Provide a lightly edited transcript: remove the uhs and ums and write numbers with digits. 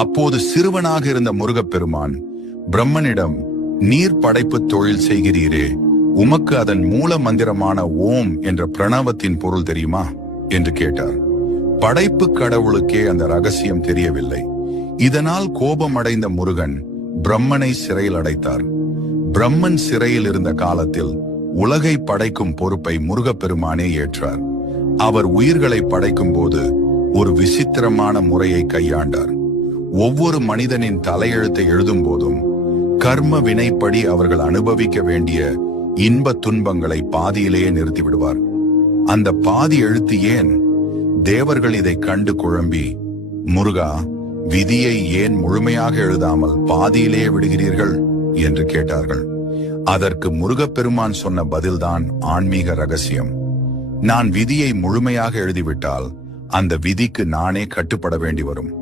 அப்போது சிறுவனாக இருந்த முருகப்பெருமான் பிரம்மனிடம், நீர் படைப்பு தொழில் செய்கிறீரே, உமக்கு அதன் மூல மந்திரமான ஓம் என்ற பிரணவத்தின் பொருள் தெரியுமா என்று கேட்டார். படைப்பு கடவுளுக்கே அந்த ரகசியம் தெரியவில்லை. இதனால் கோபமடைந்த முருகன் பிரம்மனை சிறையில் அடைத்தார். பிரம்மன் சிறையில் இருந்த காலத்தில் உலகை படைக்கும் பொறுப்பை முருகப்பெருமானே ஏற்றார். அவர் உயிர்களை படைக்கும் போது ஒரு விசித்திரமான முறையை கையாண்டார். ஒவ்வொரு மனிதனின் தலையெழுத்தை எழுதும் போதும் கர்ம வினைப்படி அவர்கள் அனுபவிக்க வேண்டிய இன்ப துன்பங்களை பாதியிலேயே நிறுத்திவிடுவார். அந்த பாதி எழுத்து ஏன்? தேவர்கள் இதை கண்டு குழம்பி, முருகா, விதியை ஏன் முழுமையாக எழுதாமல் பாதியிலேயே விடுகிறீர்கள் என்று கேட்டார்கள். அதற்கு முருகப்பெருமான் சொன்ன பதில்தான் ஆன்மீக ரகசியம். நான் விதியை முழுமையாக எழுதிவிட்டால் அந்த விதிக்கு நானே கட்டுப்பட வேண்டி வரும்.